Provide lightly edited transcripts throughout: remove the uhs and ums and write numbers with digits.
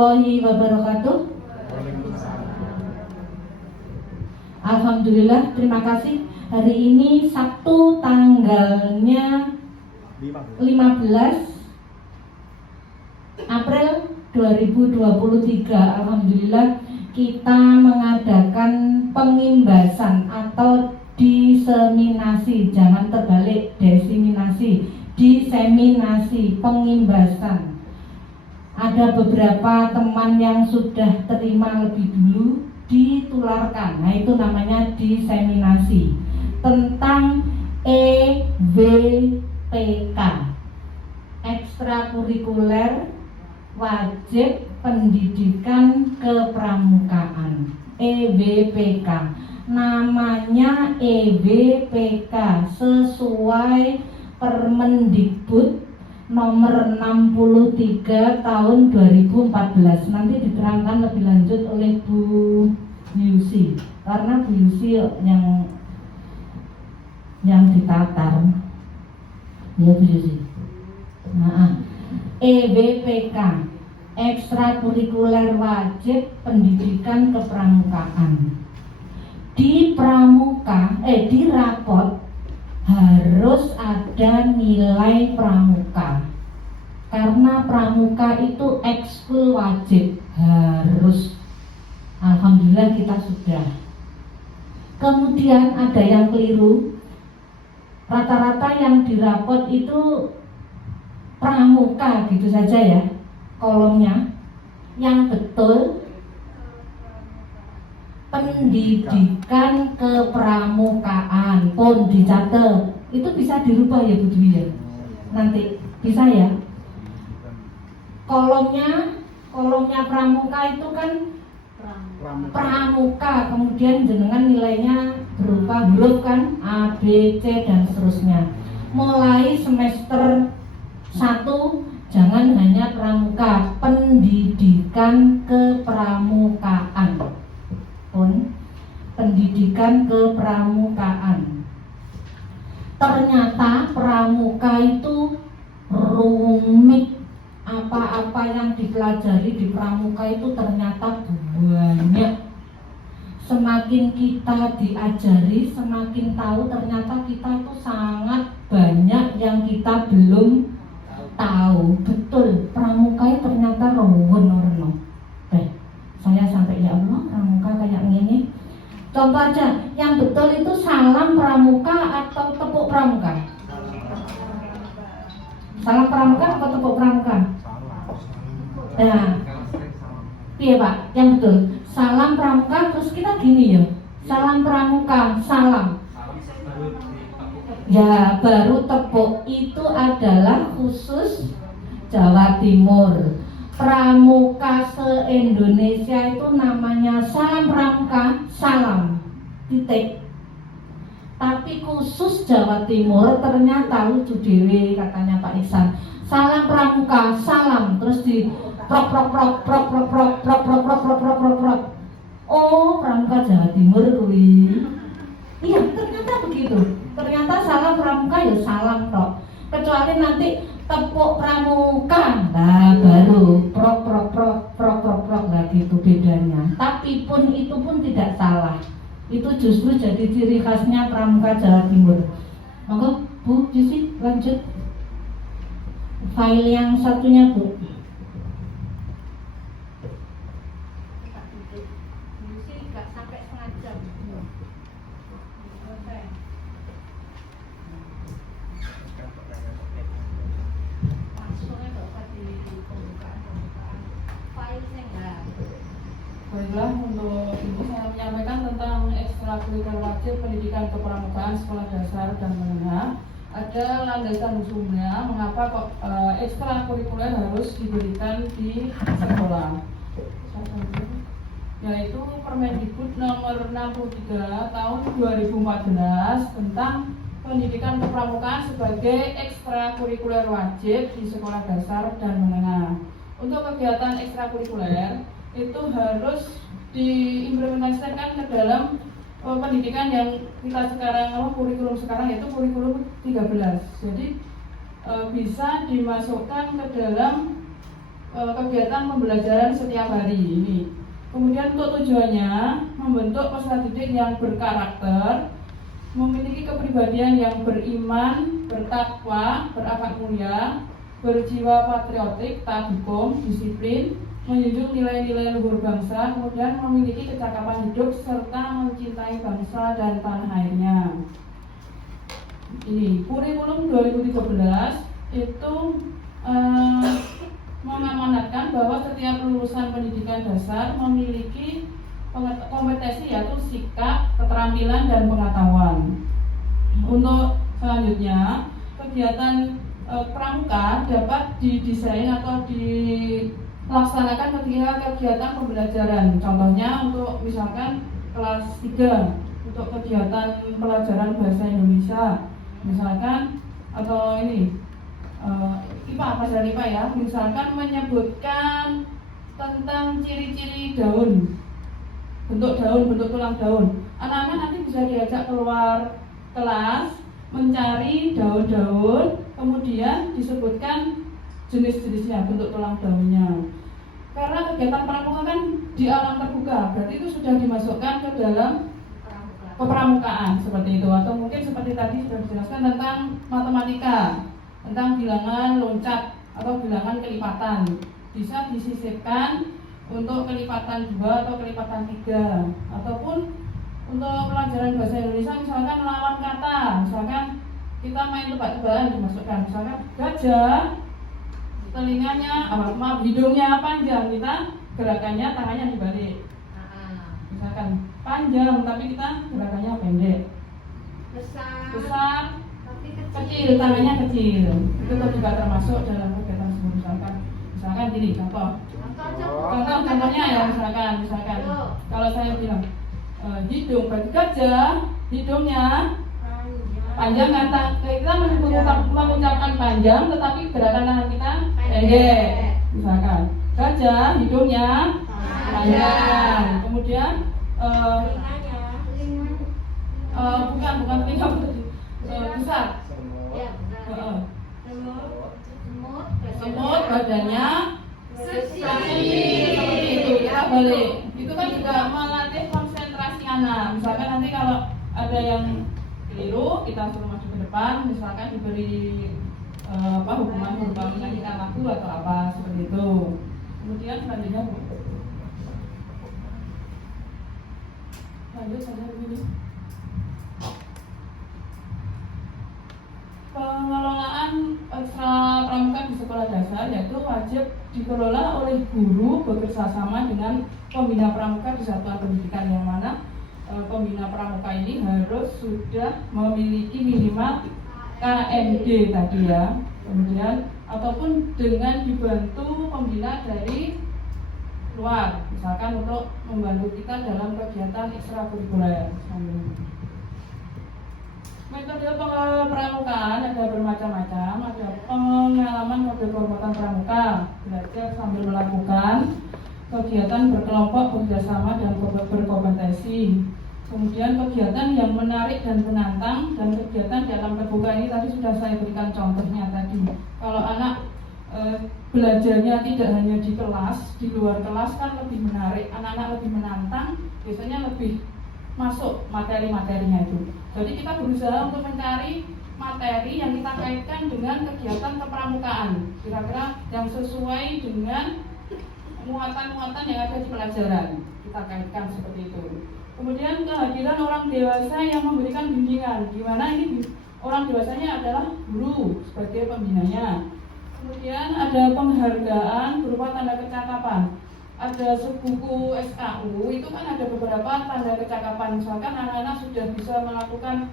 warahmatullahi wabarakatuh. Alhamdulillah, terima kasih. Hari ini Sabtu tanggalnya 15 April 2023. Alhamdulillah kita mengadakan pengimbasan atau diseminasi, jangan terbalik, diseminasi, pengimbasan. Ada beberapa teman yang sudah terima lebih dulu, ditularkan. Nah, itu namanya diseminasi tentang EWPK, ekstrakurikuler wajib pendidikan kepramukaan. EWPK namanya EWPK sesuai Permendikbud nomor 63 tahun 2014. Nanti diterangkan lebih lanjut oleh Bu Yusi, karena Bu Yusi yang ditatar ya Bu Yusi. Nah, EWPK, ekstrakurikuler wajib pendidikan kepramukaan. Di pramuka, di rapot harus ada nilai pramuka, karena pramuka itu ekskul wajib, harus. Alhamdulillah kita sudah. Kemudian ada yang keliru, rata-rata yang dirapot itu pramuka gitu saja ya kolomnya. Yang betul pendidikan kepramukaan pun dicatat. Itu bisa dirubah ya Bu Dwi ya, nanti bisa ya. Kolomnya pramuka itu kan pramuka, kemudian jenengan nilainya berupa huruf kan, A, B, C dan seterusnya. Mulai semester 1 jangan hanya pramuka, pendidikan kepramukaan pun pendidikan kepramukaan. Ternyata pramuka itu rumit. Apa-apa yang dipelajari di pramuka itu ternyata banyak. Semakin kita diajari, semakin tahu ternyata kita itu sangat banyak yang kita belum tahu. Betul, pramuka itu ternyata rowen. Saya sampai ya Allah, pramuka kayak gini. Contoh aja, yang betul itu salam pramuka atau tepuk pramuka? Salam pramuka atau tepuk pramuka? Nah, iya Pak, yang betul salam pramuka, terus kita gini ya, salam pramuka, salam. Ya, baru tepuk. Itu adalah khusus Jawa Timur. Pramuka se-Indonesia itu namanya salam pramuka, salam, titik. Tapi khusus Jawa Timur ternyata lucu dewe katanya Pak Iksan. Salam pramuka, salam, terus di prok. Oh, pramuka Jawa Timur kuwi. Iya, ternyata begitu. Ternyata salam pramuka ya salam tok. Kecuali nanti tepuk pramuka, nah baru prok lagi, itu bedanya. Tapi pun itu pun tidak salah. Itu justru jadi ciri khasnya pramuka Jawa Timur. Monggo Bu Yusi lanjut. File yang satunya Bu. Baiklah, untuk ini saya menyampaikan tentang ekstrakurikuler wajib pendidikan kepramukaan sekolah dasar dan menengah. Ada landasan hukumnya mengapa kok ekstrakurikuler harus diberikan di sekolah, yaitu Permendikbud nomor 63 tahun 2014 tentang pendidikan kepramukaan sebagai ekstrakurikuler wajib di sekolah dasar dan menengah. Untuk kegiatan ekstrakurikuler itu harus diimplementasikan ke dalam pendidikan yang kita sekarang, kurikulum sekarang yaitu kurikulum 13. Jadi bisa dimasukkan ke dalam kegiatan pembelajaran setiap hari ini. Kemudian untuk tujuannya membentuk peserta didik yang berkarakter, memiliki kepribadian yang beriman, bertakwa, berakhlak mulia, berjiwa patriotik, taat hukum, disiplin, menjunjung nilai-nilai luhur bangsa, kemudian memiliki kecakapan hidup serta mencintai bangsa dan tanah airnya. Ini kurikulum 2013 itu mengamanatkan bahwa setiap lulusan pendidikan dasar memiliki kompetensi yaitu sikap, keterampilan, dan pengetahuan. Untuk selanjutnya, kegiatan pramuka dapat didesain atau dilaksanakan ketika kegiatan pembelajaran. Contohnya untuk misalkan kelas 3 untuk kegiatan pelajaran bahasa Indonesia, misalkan atau ini IPA, pelajaran IPA ya, misalkan menyebutkan tentang ciri-ciri daun, bentuk tulang daun. Anak-anak nanti bisa diajak keluar kelas mencari daun-daun, kemudian disebutkan jenis-jenisnya, bentuk tulang daunnya. Karena kegiatan pramuka kan di alam terbuka, berarti itu sudah dimasukkan ke dalam kepramukaan seperti itu. Atau mungkin seperti tadi sudah dijelaskan tentang matematika, tentang bilangan loncat atau bilangan kelipatan, bisa disisipkan untuk kelipatan 2 atau kelipatan 3, ataupun untuk pelajaran bahasa Indonesia misalkan lawan kata, misalkan kita main tebak-tebakan dimasukkan, misalkan gajah telinganya, hidungnya panjang, kita gerakannya tangannya dibalik, misalkan panjang tapi kita gerakannya pendek, besar kecil, tangannya kecil, itu juga termasuk dalam kegiatan tersebut. Misalkan gini, contohnya ya, misalkan kalau saya bilang hidung, berarti gajah hidungnya panjang, kan kita mengucapkan panjang tetapi gerakan tangan kita pendek. Misalkan gajah hidungnya panjang, kemudian bukan telinga besar, semut badannya seperti itu, kita balik. Itu kan juga melatih konsentrasi anak. Misalkan nanti kalau ada yang keliru, kita suruh maju ke depan, misalkan diberi hukuman berupa menyanyikan lagu atau apa seperti itu. Kemudian selanjutnya lanjut saja begini. Pengelolaan ekstra pramuka di sekolah dasar yaitu wajib dikelola oleh guru bekerjasama dengan pembina pramuka di satuan pendidikan, yang mana pembina pramuka ini harus sudah memiliki minimal KMD tadi ya. Kemudian ataupun dengan dibantu pembina dari luar, misalkan untuk membantu kita dalam kegiatan ekstrakurikuler. Metode pramukaan ada bermacam-macam. Ada pengalaman model kehormatan pramuka, belajar sambil melakukan, kegiatan berkelompok, bekerjasama, dan berkompetisi. Kemudian kegiatan yang menarik dan menantang, dan kegiatan dalam terbuka ini tadi sudah saya berikan contohnya tadi. Kalau anak belajarnya tidak hanya di kelas, di luar kelas kan lebih menarik, anak-anak lebih menantang, biasanya lebih masuk materi-materinya itu. Jadi kita berusaha untuk mencari materi yang kita kaitkan dengan kegiatan kepramukaan, kira-kira yang sesuai dengan muatan-muatan yang ada di pelajaran, kita kaitkan seperti itu. Kemudian kehadiran orang dewasa yang memberikan bimbingan, di mana ini orang dewasanya adalah guru sebagai pembinanya. Kemudian ada penghargaan berupa tanda kecakapan. Ada sebuku SKU, itu kan ada beberapa tanda kecakapan. Misalkan anak-anak sudah bisa melakukan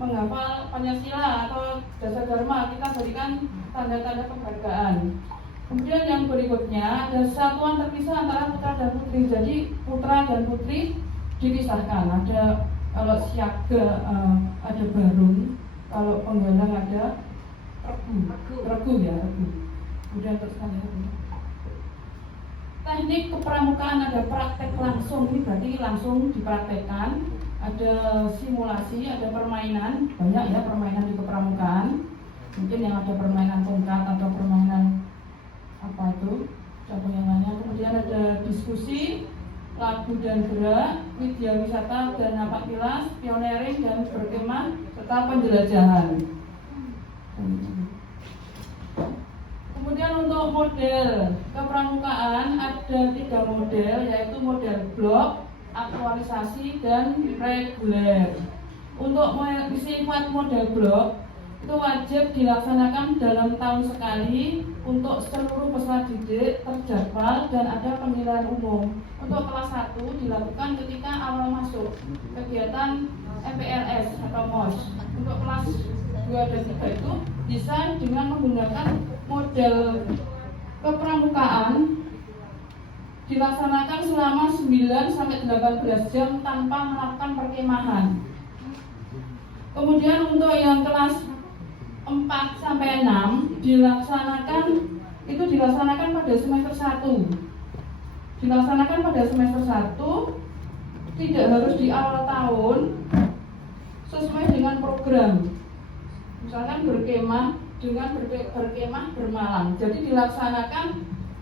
menghafal Pancasila atau dasar dharma, kita berikan tanda-tanda penghargaan. Kemudian yang berikutnya ada satuan terpisah antara putra dan putri. Jadi putra dan putri dipisahkan. Ada kalau siaga ada barung, kalau penggalang ada regu ya, regu. Kemudian terus teknik kepramukaan ada praktek langsung, ini berarti langsung dipraktekkan. Ada simulasi, ada permainan, banyak ya permainan di kepramukaan. Mungkin yang ada permainan tongkat atau permainan diskusi, lagu dan gerak, media wisata dan napak tilas, pioneering dan berkemah, serta penjelajahan. Kemudian untuk model kepramukaan ada 3 model, yaitu model blok, aktualisasi, dan reguler. Untuk sifat model blok itu wajib dilaksanakan dalam tahun sekali untuk seluruh peserta didik, terjadwal, dan ada penilaian umum. Untuk kelas 1 dilakukan ketika awal masuk kegiatan MPLS atau MOS. Untuk kelas 2 dan 3 itu bisa dengan menggunakan model kepramukaan dilaksanakan selama 9-18 jam tanpa melakukan perkemahan. Kemudian untuk yang kelas 4-6 dilaksanakan pada semester 1. Dilaksanakan pada semester 1, tidak harus di awal tahun, sesuai dengan program. Misalkan berkemah dengan berkemah bermalam. Jadi dilaksanakan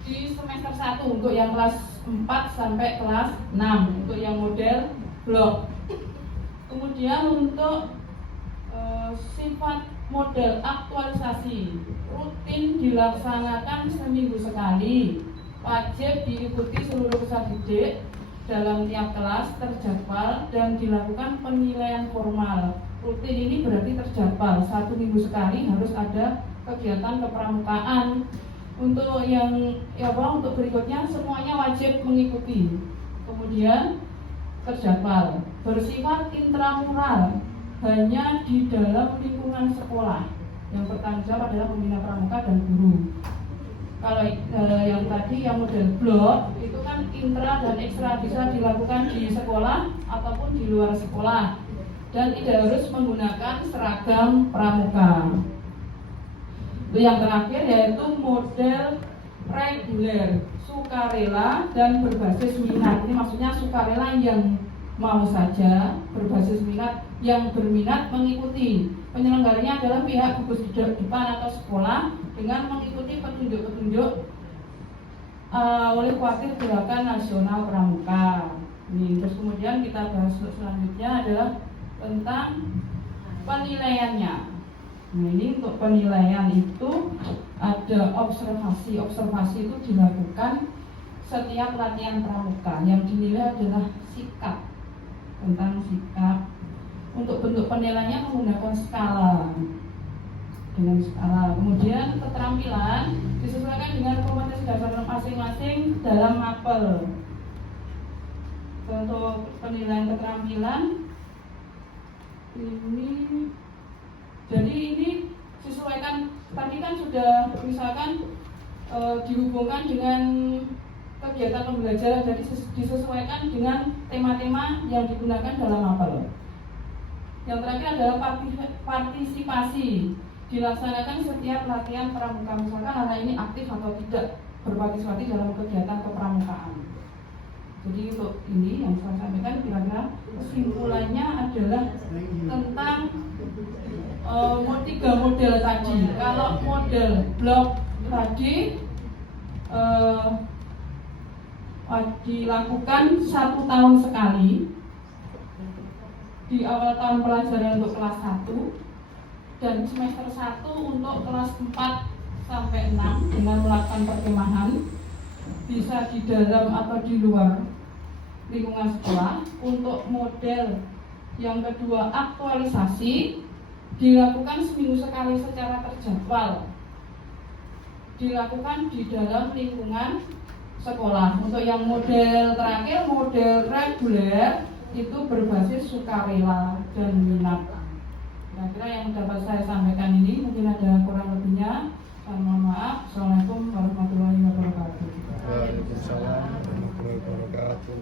di semester 1 untuk yang kelas 4 sampai kelas 6 untuk yang model blok. Kemudian untuk sifat model aktualisasi rutin dilaksanakan seminggu sekali, wajib diikuti seluruh peserta didik dalam tiap kelas, terjadwal, dan dilakukan penilaian formal. Rutin ini berarti terjadwal, 1 minggu sekali harus ada kegiatan kepramukaan. Untuk untuk berikutnya semuanya wajib mengikuti. Kemudian terjadwal, bersifat intramural, hanya di dalam lingkungan sekolah. Yang bertanggung jawab adalah pembina pramuka dan guru. Kalau yang tadi yang model blok itu kan intra dan ekstra, bisa dilakukan di sekolah ataupun di luar sekolah, dan tidak harus menggunakan seragam pramuka. Yang terakhir yaitu model reguler, sukarela dan berbasis minat. Ini maksudnya sukarela yang mau saja, berbasis minat yang berminat mengikuti. Penyelenggaranya adalah pihak gugus depan atau sekolah dengan mengikuti petunjuk-petunjuk oleh Kuartir Gerakan Nasional Pramuka. Terus kemudian kita bahas selanjutnya adalah tentang penilaiannya. Ini untuk penilaian itu ada observasi. Observasi itu dilakukan setiap latihan pramuka. Yang dinilai adalah sikap, tentang sikap. Untuk bentuk penilaiannya menggunakan skala. Dengan skala. Kemudian keterampilan disesuaikan dengan kompetensi dasar masing-masing dalam mapel. Untuk penilaian keterampilan ini sesuaikan, tadi kan sudah misalkan dihubungkan dengan kegiatan pembelajaran, jadi disesuaikan dengan tema-tema yang digunakan dalam mapel. Yang terakhir adalah partisipasi, dilaksanakan setiap latihan pramuka, misalkan anak ini aktif atau tidak berpartisipasi dalam kegiatan kepramukaan. Jadi untuk ini yang saya sampaikan kira-kira kesimpulannya adalah tentang 3 model tadi. Kalau model blok tadi dilakukan 1 tahun sekali di awal tahun pelajaran untuk kelas 1 dan semester 1 untuk kelas 4 sampai 6 dengan melakukan perkemahan, bisa di dalam atau di luar lingkungan sekolah. Untuk model yang kedua aktualisasi dilakukan seminggu sekali secara terjadwal, dilakukan di dalam lingkungan sekolah. Untuk yang model terakhir, model reguler, itu berbasis sukarela dan minat. Kira-kira yang dapat saya sampaikan ini, mungkin ada kurang lebihnya. Saya mohon maaf. Assalamualaikum warahmatullahi wabarakatuh. Waalaikumsalam warahmatullahi wabarakatuh.